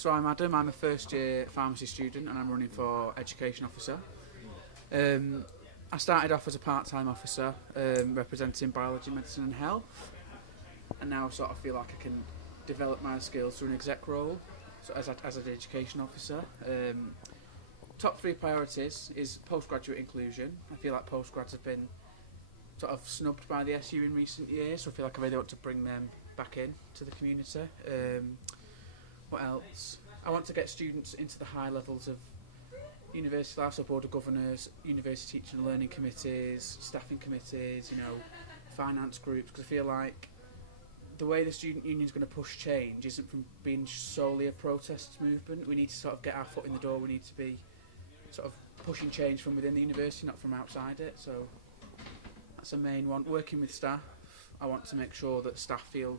So I'm Adam, I'm a first year pharmacy student and I'm running for education officer. I started off as a part-time officer representing biology, medicine and health, and now I sort of feel like I can develop my skills through an exec role so as an education officer. Top three priorities is postgraduate inclusion. I feel like postgrads have been sort of snubbed by the SU in recent years, so I feel like I really want to bring them back in to the community. What else? I want to get students into the high levels of university life, so board of governors, university teaching and learning committees, staffing committees, finance groups, because I feel like the way the student union is going to push change isn't from being solely a protest movement. We need to sort of get our foot in the door. We need to be sort of pushing change from within the university, not from outside it. So that's the main one. Working with staff, I want to make sure that staff feel,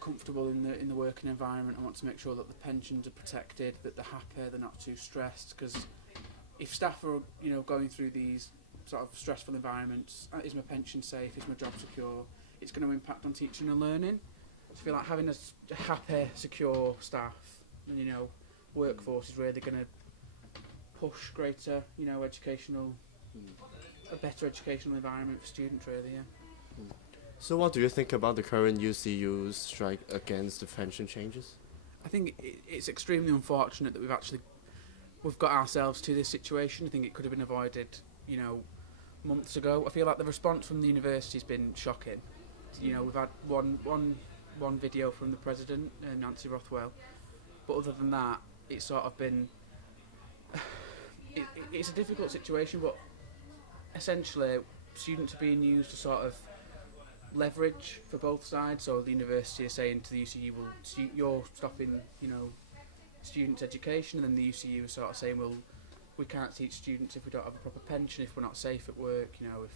comfortable in the working environment. I want to make sure that the pensions are protected, that they're happy, they're not too stressed. Because if staff are, going through these sort of stressful environments, is my pension safe? Is my job secure? It's going to impact on teaching and learning. So I feel like having a happy, secure staff and workforce is really going to push greater, a better educational environment for students. Really, yeah. So what do you think about the current UCU strike against the pension changes? I think it's extremely unfortunate that we've got ourselves to this situation. I think it could have been avoided, months ago. I feel like the response from the university has been shocking. We've had one video from the president, Nancy Rothwell, but other than that, it's sort of been. It's a difficult situation, but essentially, students are being used to sort of leverage for both sides. So the university is saying to the UCU, well, you're stopping, students' education, and then the UCU is sort of saying, well, we can't teach students if we don't have a proper pension, if we're not safe at work, if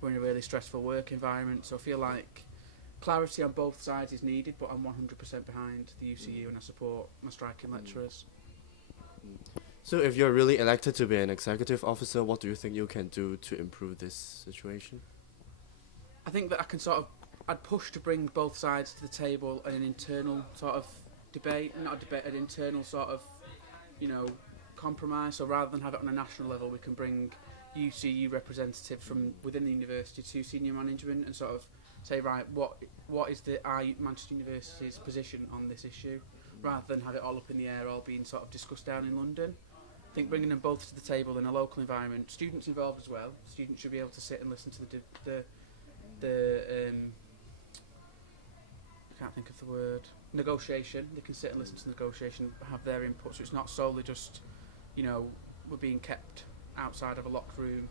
we're in a really stressful work environment. So I feel like clarity on both sides is needed, but I'm 100% behind the UCU and I support my striking lecturers. So if you're really elected to be an executive officer, what do you think you can do to improve this situation? I think that I'd push to bring both sides to the table in an internal sort of debate, not a debate, an internal sort of, compromise. So rather than have it on a national level, we can bring UCU representatives from within the university to senior management and sort of say, right, what is our Manchester University's position on this issue, rather than have it all up in the air, all being sort of discussed down in London. I think bringing them both to the table in a local environment, students involved as well. Students should be able to sit and listen to the I can't think of the word, negotiation. They can sit and listen to the negotiation, have their input, so it's not solely just, we're being kept outside of a locked room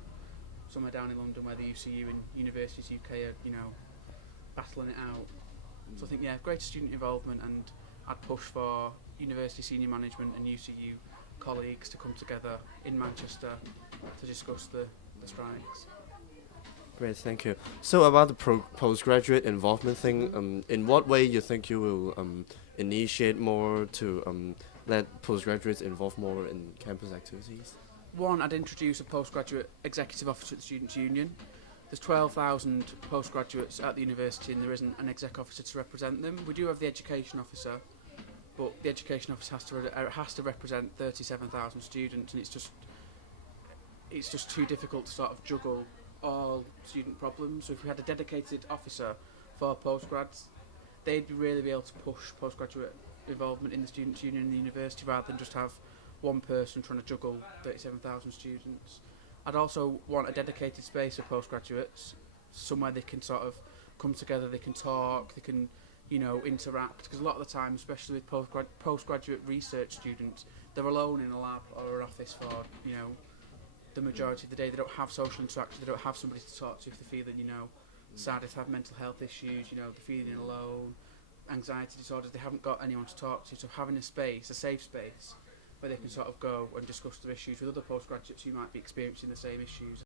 somewhere down in London where the UCU and Universities UK are, battling it out. So I think, greater student involvement, and I'd push for university senior management and UCU colleagues to come together in Manchester to discuss the strikes. Great, thank you. So about the postgraduate involvement thing, in what way you think you will initiate more to let postgraduates involve more in campus activities? One, I'd introduce a postgraduate executive officer at the Students' Union. There's 12,000 postgraduates at the university and there isn't an exec officer to represent them. We do have the education officer, but the education officer has to represent 37,000 students, and it's just too difficult to sort of juggle all student problems. So if we had a dedicated officer for postgrads, they'd really be able to push postgraduate involvement in the Students' Union and the university, rather than just have one person trying to juggle 37,000 students. I'd also want a dedicated space for postgraduates, somewhere they can sort of come together, they can talk, they can, interact. Because a lot of the time, especially with postgraduate research students, they're alone in a lab or an office for, the majority of the day. They don't have social interaction, they don't have somebody to talk to if they're feeling, sad, if they have mental health issues, they're feeling alone, anxiety disorders, they haven't got anyone to talk to. So having a space, a safe space, where they can sort of go and discuss their issues with other postgraduates who might be experiencing the same issues.